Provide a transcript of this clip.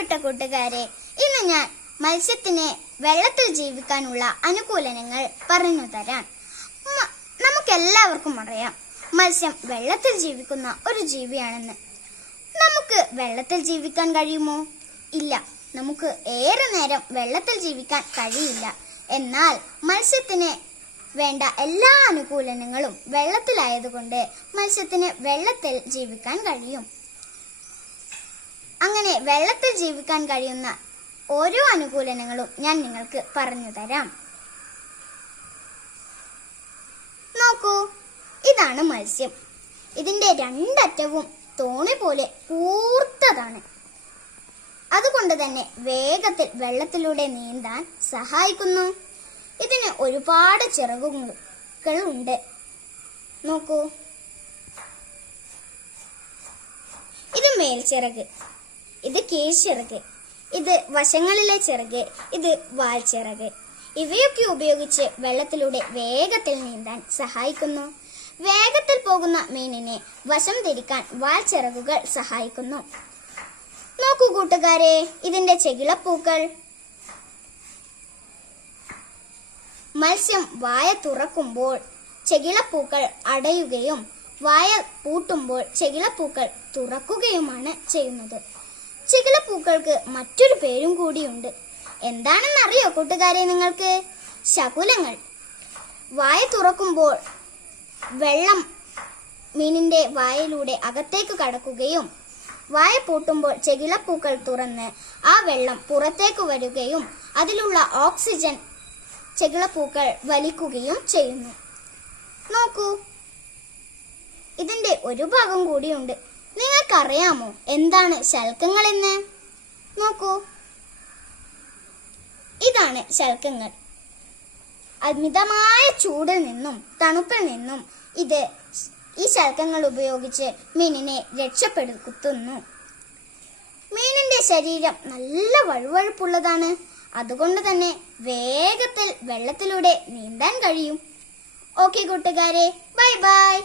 പ്രിയപ്പെട്ട കൂട്ടുകാരെ ഇന്ന് ഞാൻ മത്സ്യത്തിന് വെള്ളത്തിൽ ജീവിക്കാനുള്ള അനുകൂലനങ്ങൾ പറഞ്ഞു തരാം. നമുക്കെല്ലാവർക്കും അറിയാം മത്സ്യം വെള്ളത്തിൽ ജീവിക്കുന്ന ഒരു ജീവിയാണെന്ന്. നമുക്ക് വെള്ളത്തിൽ ജീവിക്കാൻ കഴിയുമോ? ഇല്ല നമുക്ക് ഏറെ നേരം വെള്ളത്തിൽ ജീവിക്കാൻ കഴിയില്ല. എന്നാൽ മത്സ്യത്തിന് വേണ്ട എല്ലാ അനുകൂലനങ്ങളും വെള്ളത്തിലായതുകൊണ്ട് മത്സ്യത്തിന് വെള്ളത്തിൽ ജീവിക്കാൻ കഴിയും. അങ്ങനെ വെള്ളത്തിൽ ജീവിക്കാൻ കഴിയുന്ന ഓരോ അനുകൂലനങ്ങളും ഞാൻ നിങ്ങൾക്ക് പറഞ്ഞു തരാം. നോക്കൂ ഇതാണ് മത്സ്യം. ഇതിന്റെ രണ്ടറ്റവും തോണി പോലെ കൂർത്തതാണ്. അതുകൊണ്ട് തന്നെ വേഗത്തിൽ വെള്ളത്തിലൂടെ നീന്താൻ സഹായിക്കുന്നു. ഇതിന് ഒരുപാട് ചിറകുകൾ ഉണ്ട് നോക്കൂ. ഇത് മേൽച്ചിറക്. ഇത് കീഴ്ച്ചിറക് ഇത് വശങ്ങളിലെ ചിറക് ഇത് വാൽച്ചിറക് ഇവയൊക്കെ ഉപയോഗിച്ച് വെള്ളത്തിലൂടെ വേഗത്തിൽ നീന്താൻ സഹായിക്കുന്നു. വേഗത്തിൽ പോകുന്ന മീനിനെ വശം തിരിക്കാൻ വാൽച്ചിറകുകൾ സഹായിക്കുന്നു. നോക്കൂ കൂട്ടുകാരെ ഇതിന്റെ ചെകിളപ്പൂക്കൾ. മത്സ്യം വായ തുറക്കുമ്പോൾ ചെകിളപ്പൂക്കൾ അടയുകയും വായ പൂട്ടുമ്പോൾ ചെകിളപ്പൂക്കൾ തുറക്കുകയുമാണ് ചെയ്യുന്നത്. ചെകിളപ്പൂക്കൾക്ക് മറ്റൊരു പേരും കൂടിയുണ്ട്. എന്താണെന്നറിയോ കൂട്ടുകാരെ നിങ്ങൾക്ക്? ശകുലങ്ങൾ വായ തുറക്കുമ്പോൾ വെള്ളം മീനിന്റെ വായയിലൂടെ അകത്തേക്ക് കടക്കുകയും വായ പൂട്ടുമ്പോൾ ചെകിളപ്പൂക്കൾ തുറന്ന് ആ വെള്ളം പുറത്തേക്ക് വരികയും അതിലുള്ള ഓക്സിജൻ ചെകിളപ്പൂക്കൾ വലിക്കുകയും ചെയ്യുന്നു. നോക്കൂ. ഇതിന്റെ ഒരു ഭാഗം കൂടിയുണ്ട്. നിങ്ങൾക്കറിയാമോ എന്താണ് ശൽക്കങ്ങൾ എന്ന്? നോക്കൂ. ഇതാണ് ശൽക്കങ്ങൾ. അമിതമായ ചൂടിൽ നിന്നും തണുപ്പിൽ നിന്നും ഇത് ഈ ശൽക്കങ്ങൾ ഉപയോഗിച്ച് മീനിനെ രക്ഷപ്പെടുത്തുന്നു. മീനിന്റെ ശരീരം നല്ല വഴുവഴുപ്പുള്ളതാണ്. അതുകൊണ്ട് തന്നെ വേഗത്തിൽ വെള്ളത്തിലൂടെ നീന്താൻ കഴിയും. ഓക്കെ കൂട്ടുകാരെ. Bye bye.